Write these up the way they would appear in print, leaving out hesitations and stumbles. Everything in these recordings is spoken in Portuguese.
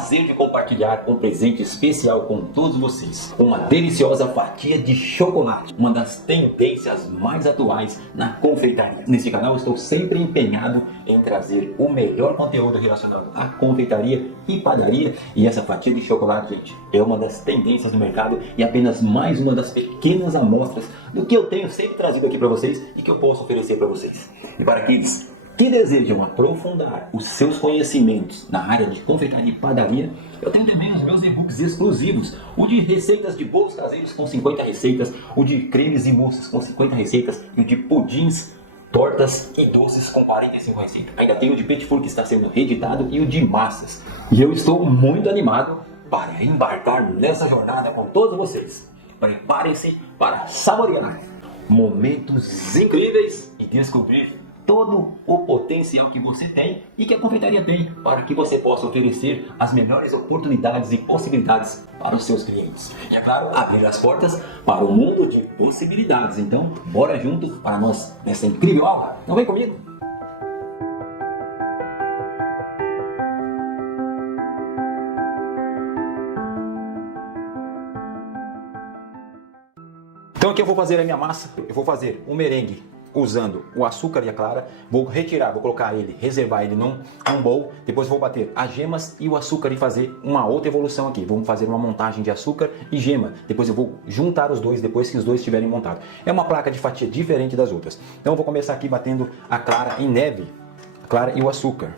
prazer de compartilhar um presente especial com todos vocês. Uma deliciosa fatia de chocolate, uma das tendências mais atuais na confeitaria. Nesse canal estou sempre empenhado em trazer o melhor conteúdo relacionado à confeitaria e padaria. E essa fatia de chocolate, gente, é uma das tendências do mercado e apenas mais uma das pequenas amostras do que eu tenho sempre trazido aqui para vocês e que eu posso oferecer para vocês. E para aqueles que desejam aprofundar os seus conhecimentos na área de confeitaria e padaria, eu tenho também os meus e-books exclusivos, o de receitas de bolos caseiros com 50 receitas, o de cremes e mousses com 50 receitas e o de pudins, tortas e doces com 45 receitas. Ainda tem o de petit four que está sendo reeditado e o de massas. E eu estou muito animado para embarcar nessa jornada com todos vocês. Preparem-se para saborear momentos incríveis e descobrir todo o potencial que você tem e que a confeitaria tem para que você possa oferecer as melhores oportunidades e possibilidades para os seus clientes. E é claro, abrir as portas para o mundo de possibilidades. Então, bora junto para nós nessa incrível aula. Então vem comigo! Então aqui eu vou fazer a minha massa. Eu vou fazer um merengue usando o açúcar e a clara, vou retirar, vou colocar ele, reservar ele num bowl, depois vou bater as gemas e o açúcar e fazer uma outra evolução aqui. Vamos fazer uma montagem de açúcar e gema, depois eu vou juntar os dois depois que os dois estiverem montados. É uma placa de fatia diferente das outras. Então eu vou começar aqui batendo a clara em neve, a clara e o açúcar.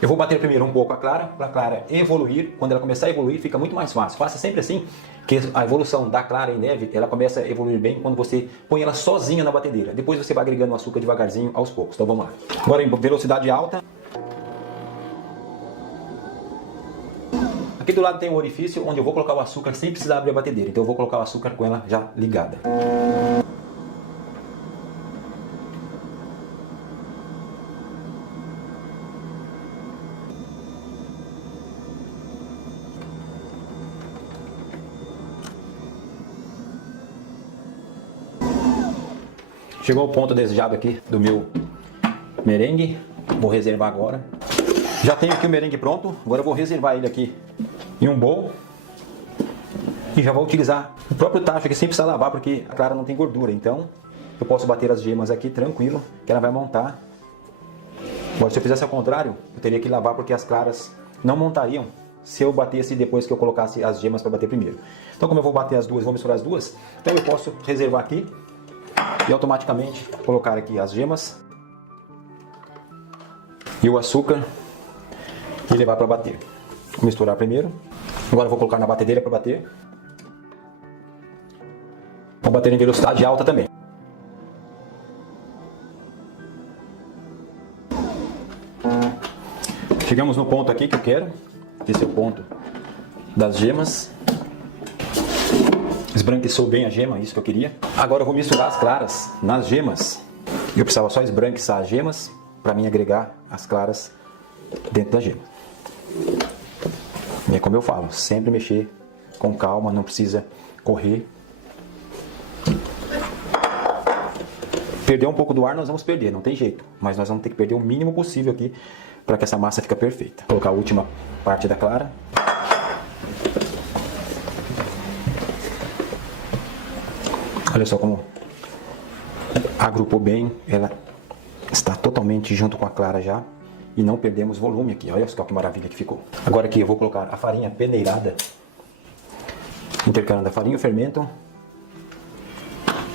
Eu vou bater primeiro um pouco a clara, para a clara evoluir. Quando ela começar a evoluir, fica muito mais fácil. Faça sempre assim, que a evolução da clara em neve, ela começa a evoluir bem quando você põe ela sozinha na batedeira. Depois você vai agregando o açúcar devagarzinho, aos poucos. Então vamos lá. Agora em velocidade alta. Aqui do lado tem um orifício onde eu vou colocar o açúcar sem precisar abrir a batedeira. Então eu vou colocar o açúcar com ela já ligada. Chegou o ponto desejado aqui do meu merengue, vou reservar agora. Já tenho aqui o merengue pronto, agora eu vou reservar ele aqui em um bowl. E já vou utilizar o próprio tacho aqui sem precisar lavar, porque a clara não tem gordura. Então eu posso bater as gemas aqui tranquilo, que ela vai montar. Agora se eu fizesse ao contrário, eu teria que lavar porque as claras não montariam se eu batesse depois que eu colocasse as gemas para bater primeiro. Então como eu vou bater as duas, vou misturar as duas, então eu posso reservar aqui e automaticamente colocar aqui as gemas e o açúcar e levar para bater. Vou misturar primeiro. Agora eu vou colocar na batedeira para bater. Vou bater em velocidade alta também. Chegamos no ponto aqui que eu quero. Esse é o ponto das gemas. Esbranquiçou bem a gema, isso que eu queria. Agora eu vou misturar as claras nas gemas. Eu precisava só esbranquiçar as gemas para mim agregar as claras dentro da gema. E é como eu falo, sempre mexer com calma, não precisa correr. Perder um pouco do ar nós vamos perder, não tem jeito. Mas nós vamos ter que perder o mínimo possível aqui para que essa massa fique perfeita. Vou colocar a última parte da clara. Olha só como agrupou bem, ela está totalmente junto com a clara já e não perdemos volume aqui. Olha só que maravilha que ficou. Agora aqui eu vou colocar a farinha peneirada, intercalando a farinha, o fermento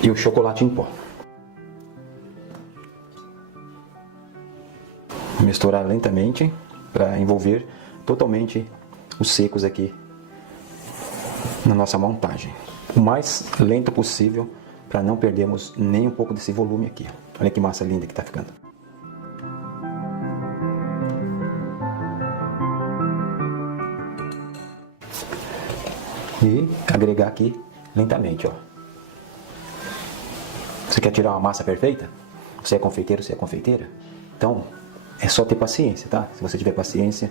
e o chocolate em pó. Misturar lentamente para envolver totalmente os secos aqui na nossa montagem. O mais lento possível para não perdermos nem um pouco desse volume aqui. Olha que massa linda que está ficando. E agregar aqui lentamente, ó. Você quer tirar uma massa perfeita? Você é confeiteiro, você é confeiteira? Então é só ter paciência, tá? Se você tiver paciência,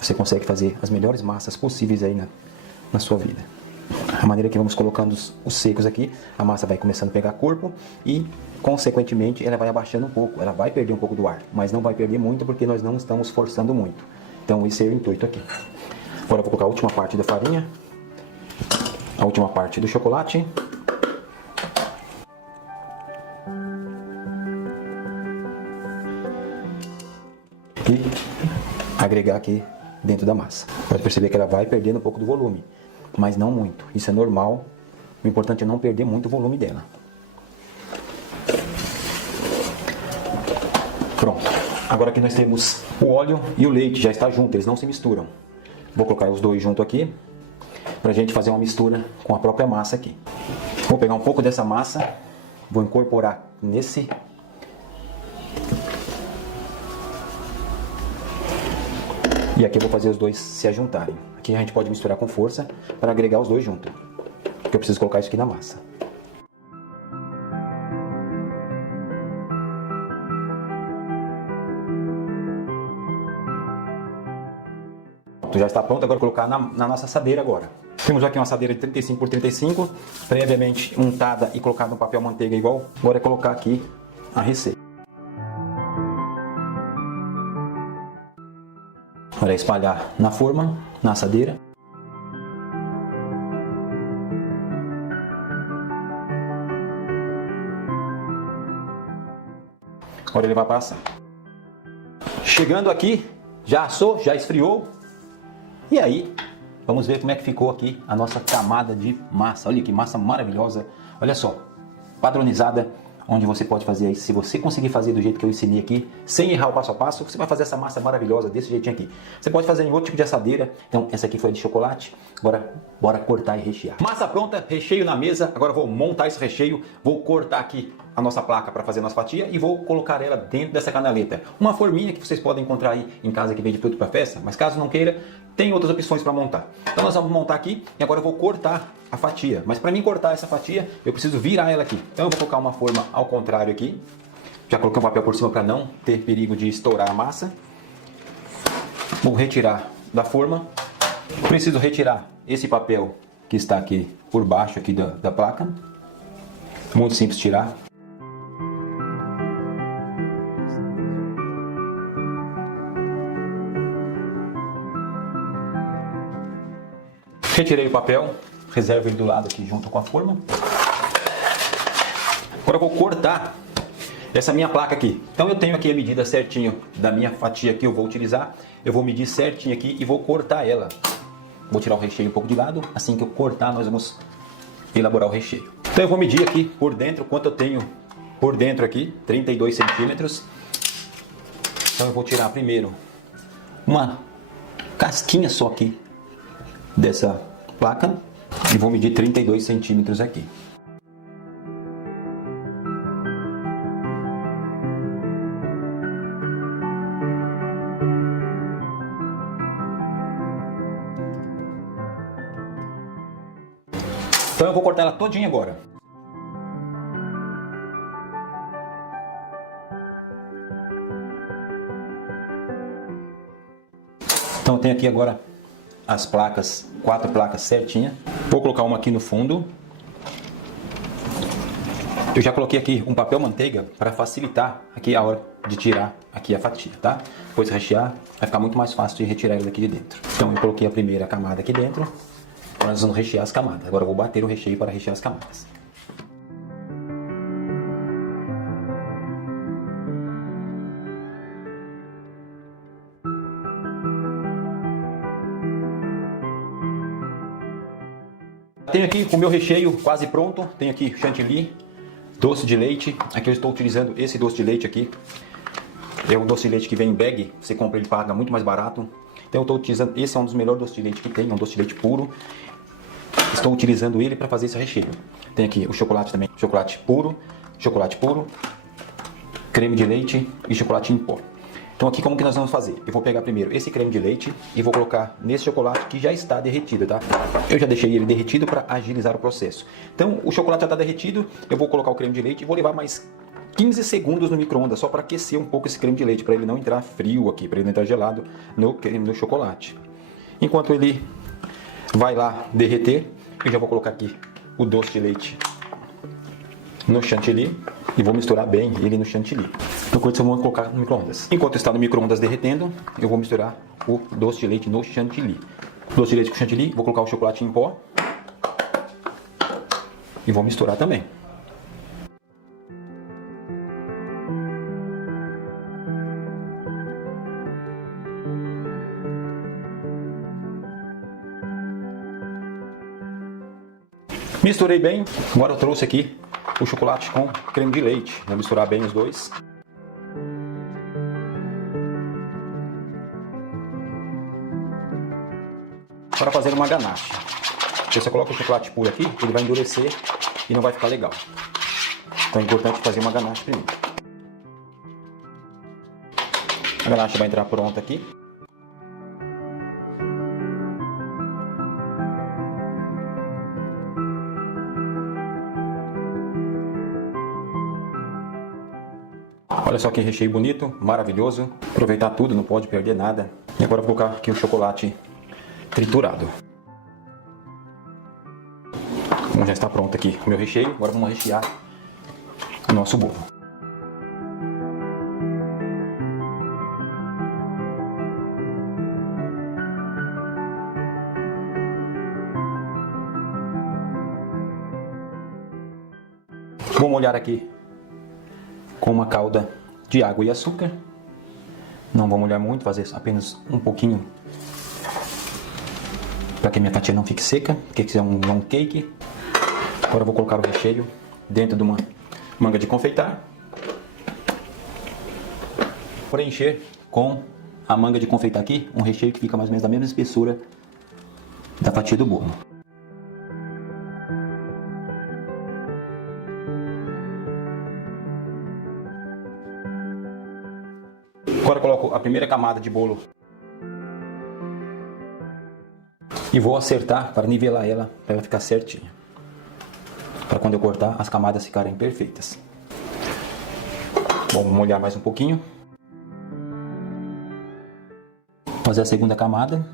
você consegue fazer as melhores massas possíveis aí na sua vida. A maneira que vamos colocando os secos aqui, a massa vai começando a pegar corpo e consequentemente, ela vai abaixando um pouco. Ela vai perder um pouco do ar, mas não vai perder muito porque nós não estamos forçando muito. Então, esse é o intuito aqui. Agora eu vou colocar a última parte da farinha, a última parte do chocolate. E agregar aqui dentro da massa. Pode perceber que ela vai perdendo um pouco do volume, mas não muito. Isso é normal. O importante é não perder muito o volume dela. Pronto. Agora aqui nós temos o óleo e o leite, já está junto, eles não se misturam. Vou colocar os dois junto aqui, pra gente fazer uma mistura com a própria massa aqui. Vou pegar um pouco dessa massa, vou incorporar nesse. E aqui eu vou fazer os dois se ajuntarem. Aqui a gente pode misturar com força para agregar os dois juntos. Porque eu preciso colocar isso aqui na massa. Já está pronto, agora vou colocar na nossa assadeira agora. Temos aqui uma assadeira de 35 por 35, previamente untada e colocada no papel manteiga igual. Agora é colocar aqui a receita. Agora é espalhar na forma, na assadeira. Agora ele vai passar. Chegando aqui, já assou, já esfriou. E aí, vamos ver como é que ficou aqui a nossa camada de massa. Olha que massa maravilhosa. Olha só, padronizada, onde você pode fazer aí. Se você conseguir fazer do jeito que eu ensinei aqui, sem errar o passo a passo, você vai fazer essa massa maravilhosa desse jeitinho aqui. Você pode fazer em outro tipo de assadeira. Então, essa aqui foi de chocolate. Agora, bora cortar e rechear. Massa pronta, recheio na mesa. Agora eu vou montar esse recheio. Vou cortar aqui a nossa placa para fazer a nossa fatia e vou colocar ela dentro dessa canaleta. Uma forminha que vocês podem encontrar aí em casa que vende tudo para festa, mas caso não queira, tem outras opções para montar. Então nós vamos montar aqui e agora eu vou cortar a fatia. Mas para mim cortar essa fatia, eu preciso virar ela aqui. Então eu vou colocar uma forma ao contrário aqui. Já coloquei um papel por cima para não ter perigo de estourar a massa. Vou retirar da forma. Preciso retirar esse papel que está aqui por baixo aqui da placa. Muito simples tirar. Retirei o papel, reservo ele do lado aqui junto com a forma. Agora eu vou cortar essa minha placa aqui. Então eu tenho aqui a medida certinho da minha fatia que eu vou utilizar. Eu vou medir certinho aqui e vou cortar ela. Vou tirar o recheio um pouco de lado. Assim que eu cortar, nós vamos elaborar o recheio. Então eu vou medir aqui por dentro quanto eu tenho por dentro aqui, 32 centímetros. Então eu vou tirar primeiro uma casquinha só aqui dessa placa e vou medir 32 centímetros aqui. Então eu vou cortar ela todinha agora. Então eu tenho aqui agora as placas, 4 placas certinhas. Vou colocar uma aqui no fundo. Eu já coloquei aqui um papel manteiga para facilitar aqui a hora de tirar aqui a fatia, tá? Depois rechear, vai ficar muito mais fácil de retirar ela daqui de dentro. Então eu coloquei a primeira camada aqui dentro. Agora nós vamos rechear as camadas. Agora eu vou bater o recheio para rechear as camadas. Tenho aqui o meu recheio quase pronto. Tenho aqui chantilly, doce de leite. Aqui eu estou utilizando esse doce de leite aqui. É um doce de leite que vem em bag. Você compra ele paga muito mais barato. Então eu estou utilizando, esse é um dos melhores doces de leite que tem. É um doce de leite puro. Estou utilizando ele para fazer esse recheio. Tem aqui o chocolate também. Chocolate puro, creme de leite e chocolate em pó. Então aqui como que nós vamos fazer? Eu vou pegar primeiro esse creme de leite e vou colocar nesse chocolate que já está derretido, tá? Eu já deixei ele derretido para agilizar o processo. Então o chocolate já está derretido, eu vou colocar o creme de leite e vou levar mais 15 segundos no micro-ondas só para aquecer um pouco esse creme de leite, para ele não entrar frio aqui, para ele não entrar gelado no chocolate. Enquanto ele vai lá derreter, eu já vou colocar aqui o doce de leite no chantilly. e vou misturar bem ele no chantilly. Depois eu vou colocar no micro-ondas. Enquanto está no micro-ondas derretendo, eu vou misturar o doce de leite no chantilly. Doce de leite com chantilly, vou colocar o chocolate em pó e vou misturar também. Misturei bem, agora eu trouxe aqui o chocolate com creme de leite. Vou misturar bem os dois. Para fazer uma ganache. Se você coloca o chocolate puro aqui, ele vai endurecer e não vai ficar legal. Então é importante fazer uma ganache primeiro. A ganache vai entrar pronta aqui. Olha só que recheio bonito, maravilhoso. Aproveitar tudo, não pode perder nada. E agora eu vou colocar aqui o chocolate triturado. Bom, já está pronto aqui o meu recheio. Agora vamos rechear o nosso bolo. Vou molhar aqui com uma calda de água e açúcar. Não vou molhar muito, fazer apenas um pouquinho para que minha fatia não fique seca, porque quiser um long cake. Agora eu vou colocar o recheio dentro de uma manga de confeitar. Vou preencher com a manga de confeitar aqui um recheio que fica mais ou menos da mesma espessura da fatia do bolo. Agora eu coloco a primeira camada de bolo e vou acertar para nivelar ela, para ela ficar certinha. Para quando eu cortar, as camadas ficarem perfeitas. Vamos molhar mais um pouquinho. Fazer a segunda camada.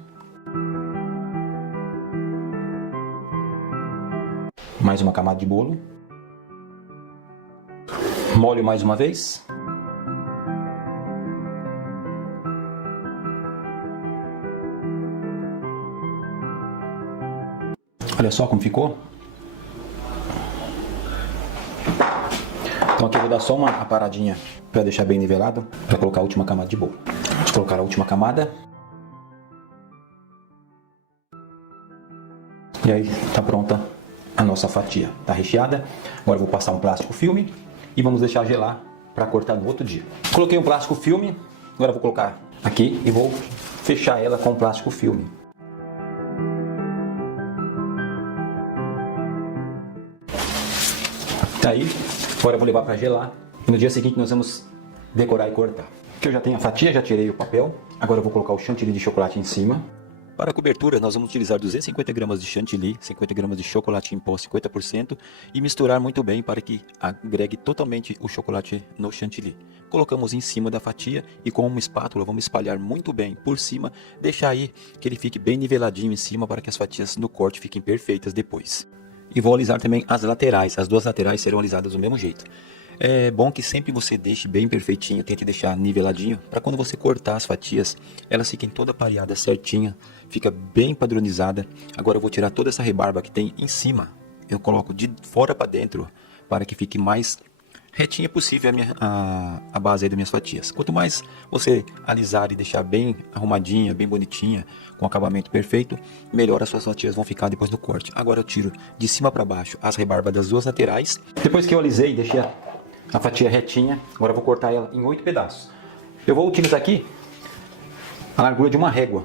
Mais uma camada de bolo. Molho mais uma vez. Olha só como ficou. Então aqui eu vou dar só uma paradinha para deixar bem nivelado, para colocar a última camada de bolo. Vou colocar a última camada. E aí está pronta a nossa fatia. Está recheada. Agora eu vou passar um plástico filme e vamos deixar gelar para cortar no outro dia. Coloquei um plástico filme. Agora eu vou colocar aqui e vou fechar ela com o plástico filme. Tá aí. Agora eu vou levar para gelar e no dia seguinte nós vamos decorar e cortar. Aqui eu já tenho a fatia, já tirei o papel. Agora eu vou colocar o chantilly de chocolate em cima. Para a cobertura nós vamos utilizar 250 gramas de chantilly, 50 gramas de chocolate em pó 50% e misturar muito bem para que agregue totalmente o chocolate no chantilly. Colocamos em cima da fatia e com uma espátula vamos espalhar muito bem por cima, deixar aí que ele fique bem niveladinho em cima para que as fatias no corte fiquem perfeitas depois. E vou alisar também as laterais, as duas laterais serão alisadas do mesmo jeito. É bom que sempre você deixe bem perfeitinho, tente deixar niveladinho, para quando você cortar as fatias, elas fiquem toda pareada certinha, fica bem padronizada. Agora eu vou tirar toda essa rebarba que tem em cima, eu coloco de fora para dentro, para que fique mais retinha possível a base aí das minhas fatias. Quanto mais você alisar e deixar bem arrumadinha, bem bonitinha, com acabamento perfeito, melhor as suas fatias vão ficar depois do corte. Agora eu tiro de cima para baixo as rebarbas das duas laterais. Depois que eu alisei e deixei a fatia retinha, agora eu vou cortar ela em 8 pedaços. Eu vou utilizar aqui a largura de uma régua.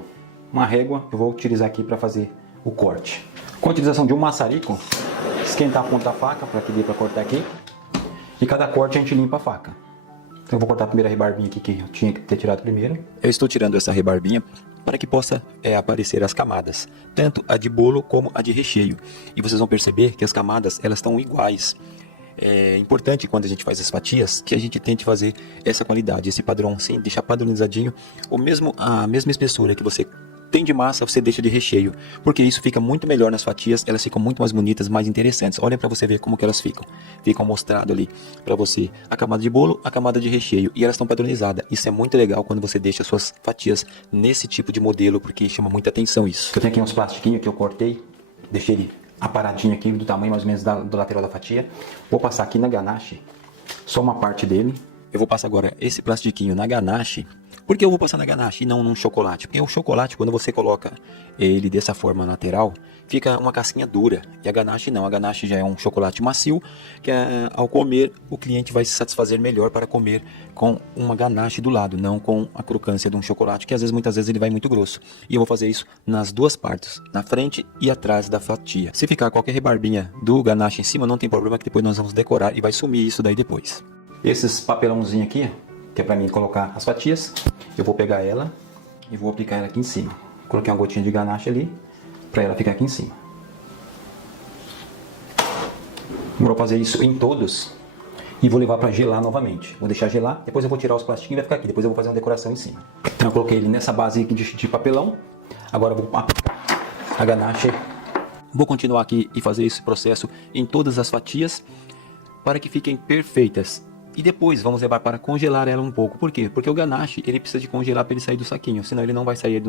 Uma régua eu vou utilizar aqui para fazer o corte. Com a utilização de um maçarico, esquentar a ponta da faca para que dê para cortar aqui. E cada corte a gente limpa a faca. Então eu vou cortar a primeira rebarbinha aqui que eu tinha que ter tirado primeiro. Eu estou tirando essa rebarbinha para que possa aparecer as camadas, tanto a de bolo como a de recheio. E vocês vão perceber que as camadas elas estão iguais. É importante quando a gente faz as fatias que a gente tente fazer essa qualidade, esse padrão, sim, deixar padronizadinho, a mesma espessura que você tem de massa, você deixa de recheio, porque isso fica muito melhor nas fatias, elas ficam muito mais bonitas, mais interessantes. Olha para você ver como que elas ficam. Ficam mostrado ali para você a camada de bolo, a camada de recheio, e elas estão padronizadas. Isso é muito legal quando você deixa suas fatias nesse tipo de modelo, porque chama muita atenção isso. Eu tenho aqui uns plastiquinhos que eu cortei, deixei ele aparadinho aqui do tamanho mais ou menos do lateral da fatia. Vou passar aqui na ganache, só uma parte dele. Eu vou passar agora esse plastiquinho na ganache. Por que eu vou passar na ganache e não num chocolate? Porque o chocolate, quando você coloca ele dessa forma lateral, fica uma casquinha dura. E a ganache não, a ganache já é um chocolate macio, que ao comer o cliente vai se satisfazer melhor para comer com uma ganache do lado, não com a crocância de um chocolate, que muitas vezes ele vai muito grosso. E eu vou fazer isso nas duas partes, na frente e atrás da fatia. Se ficar qualquer rebarbinha do ganache em cima, não tem problema, que depois nós vamos decorar e vai sumir isso daí depois. Esses papelãozinhos aqui, que é para mim colocar as fatias, eu vou pegar ela e vou aplicar ela aqui em cima. Coloquei uma gotinha de ganache ali, para ela ficar aqui em cima. Vou fazer isso em todos e vou levar para gelar novamente. Vou deixar gelar, depois eu vou tirar os plastiquinhos e vai ficar aqui. Depois eu vou fazer uma decoração em cima. Então eu coloquei ele nessa base aqui de papelão. Agora eu vou aplicar a ganache. Vou continuar aqui e fazer esse processo em todas as fatias para que fiquem perfeitas. E depois vamos levar para congelar ela um pouco. Por quê? Porque o ganache, ele precisa de congelar para ele sair do saquinho. Senão ele não vai sair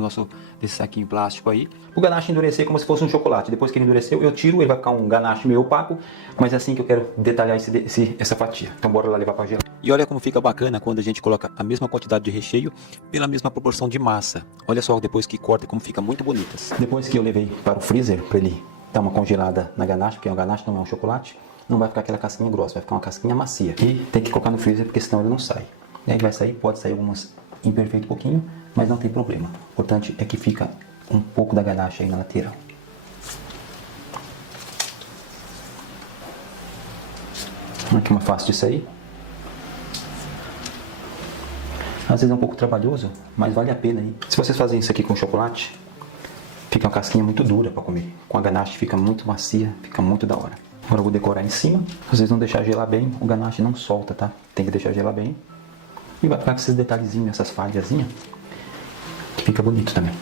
desse saquinho plástico aí. O ganache endurecer como se fosse um chocolate. Depois que ele endureceu, eu tiro, ele vai ficar um ganache meio opaco. Mas é assim que eu quero detalhar essa fatia. Então bora lá levar para gelar. E olha como fica bacana quando a gente coloca a mesma quantidade de recheio pela mesma proporção de massa. Olha só depois que corta como fica muito bonitas. Depois que eu levei para o freezer, para ele dar uma congelada na ganache, porque o ganache não é um chocolate, não vai ficar aquela casquinha grossa, vai ficar uma casquinha macia. E tem que colocar no freezer, porque senão ele não sai. E aí vai sair, pode sair algumas imperfeito um pouquinho, mas não tem problema. O importante é que fica um pouco da ganache aí na lateral. Olha que uma fácil de sair. Às vezes é um pouco trabalhoso, mas vale a pena aí. Se vocês fazem isso aqui com chocolate, fica uma casquinha muito dura para comer. Com a ganache fica muito macia, fica muito da hora. Agora eu vou decorar em cima. Às vezes não deixar gelar bem, o ganache não solta, tá? Tem que deixar gelar bem. E vai ficar com esses detalhezinhos, essas falhazinhas, que fica bonito também.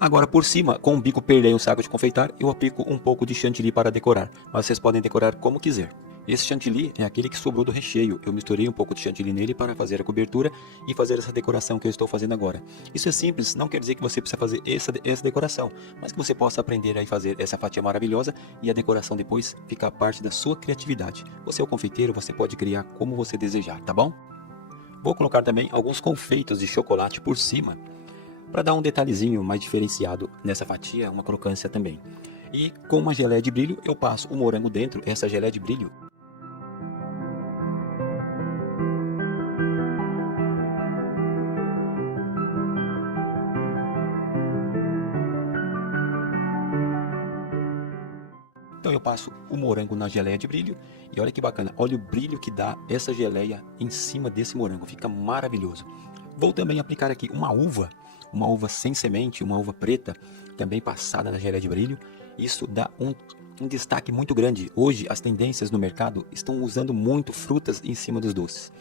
Agora por cima, com o bico perlé e um saco de confeitar, eu aplico um pouco de chantilly para decorar. Mas vocês podem decorar como quiser. Esse chantilly é aquele que sobrou do recheio. Eu misturei um pouco de chantilly nele para fazer a cobertura e fazer essa decoração que eu estou fazendo agora. Isso é simples, não quer dizer que você precisa fazer essa decoração, mas que você possa aprender a fazer essa fatia maravilhosa e a decoração depois fica parte da sua criatividade. Você é o confeiteiro, você pode criar como você desejar, tá bom? Vou colocar também alguns confeitos de chocolate por cima, para dar um detalhezinho mais diferenciado nessa fatia, uma crocância também. E com uma geleia de brilho, eu passo o morango dentro, essa geleia de brilho. Então eu passo o morango na geleia de brilho e olha que bacana, olha o brilho que dá essa geleia em cima desse morango, fica maravilhoso. Vou também aplicar aqui uma uva sem semente, uma uva preta, também passada na geleia de brilho. Isso dá um destaque muito grande. Hoje as tendências no mercado estão usando muito frutas em cima dos doces.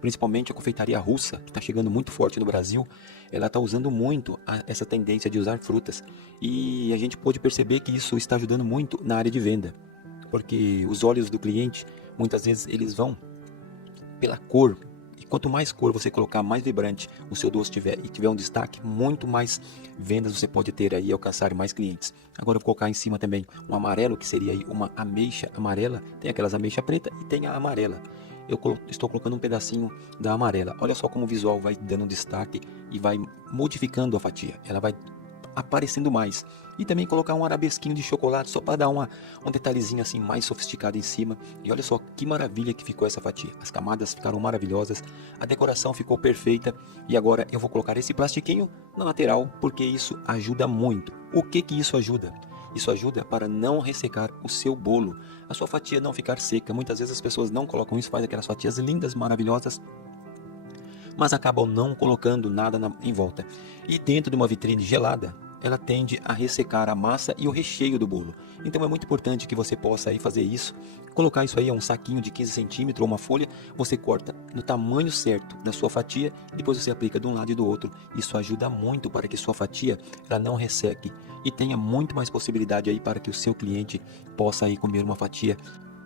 Principalmente a confeitaria russa, que está chegando muito forte no Brasil, ela está usando muito essa tendência de usar frutas. E a gente pode perceber que isso está ajudando muito na área de venda. Porque os olhos do cliente, muitas vezes, eles vão pela cor. E quanto mais cor você colocar, mais vibrante o seu doce tiver e tiver um destaque, muito mais vendas você pode ter aí e alcançar mais clientes. Agora eu vou colocar em cima também um amarelo, que seria aí uma ameixa amarela. Tem aquelas ameixas preta e tem a amarela. Eu estou colocando um pedacinho da amarela. Olha só como o visual vai dando destaque e vai modificando a fatia. Ela vai aparecendo mais. E também colocar um arabesquinho de chocolate só para dar um detalhezinho assim mais sofisticado em cima. E olha só que maravilha que ficou essa fatia. As camadas ficaram maravilhosas, a decoração ficou perfeita. E agora eu vou colocar esse plastiquinho na lateral, porque isso ajuda muito. O que isso ajuda? Isso ajuda para não ressecar o seu bolo, a sua fatia não ficar seca. Muitas vezes as pessoas não colocam isso, faz aquelas fatias lindas, maravilhosas, mas acabam não colocando nada em volta. E dentro de uma vitrine gelada, ela tende a ressecar a massa e o recheio do bolo. Então é muito importante que você possa aí fazer isso, colocar isso aí a um saquinho de 15 centímetros ou uma folha, você corta no tamanho certo da sua fatia, depois você aplica de um lado e do outro. Isso ajuda muito para que sua fatia ela não resseque e tenha muito mais possibilidade aí para que o seu cliente possa aí comer uma fatia.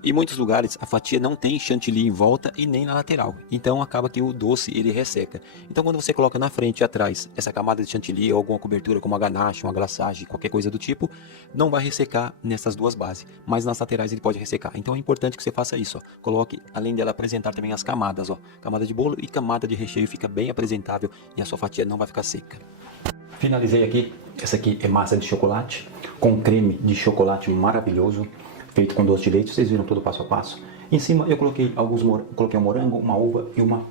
Em muitos lugares a fatia não tem chantilly em volta e nem na lateral, então acaba que o doce ele resseca. Então quando você coloca na frente e atrás essa camada de chantilly ou alguma cobertura como uma ganache, uma glaçage, qualquer coisa do tipo, não vai ressecar nessas duas bases, mas nas laterais ele pode ressecar. Então é importante que você faça isso, ó. Coloque, além dela apresentar também as camadas, ó, camada de bolo e camada de recheio, fica bem apresentável e a sua fatia não vai ficar seca. Finalizei aqui, essa aqui é massa de chocolate, com creme de chocolate maravilhoso, feito com doce de leite, vocês viram todo o passo a passo. Em cima eu coloquei um morango, uma uva e uma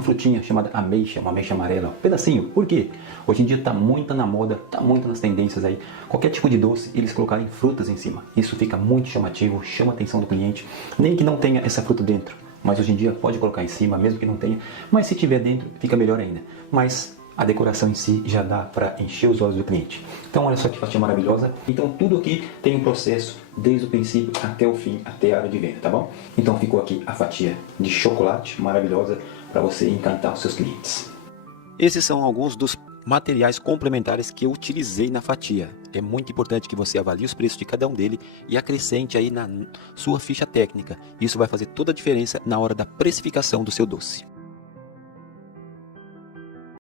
frutinha chamada ameixa, uma ameixa amarela, um pedacinho. Por quê? Hoje em dia está muito na moda, está muito nas tendências aí. Qualquer tipo de doce, eles colocarem frutas em cima. Isso fica muito chamativo, chama a atenção do cliente, nem que não tenha essa fruta dentro. Mas hoje em dia pode colocar em cima, mesmo que não tenha. Mas se tiver dentro, fica melhor ainda. Mas a decoração em si já dá para encher os olhos do cliente. Então olha só que fatia maravilhosa. Então tudo aqui tem um processo desde o princípio até o fim, até a hora de venda, tá bom? Então ficou aqui a fatia de chocolate maravilhosa para você encantar os seus clientes. Esses são alguns dos materiais complementares que eu utilizei na fatia. É muito importante que você avalie os preços de cada um dele e acrescente aí na sua ficha técnica. Isso vai fazer toda a diferença na hora da precificação do seu doce.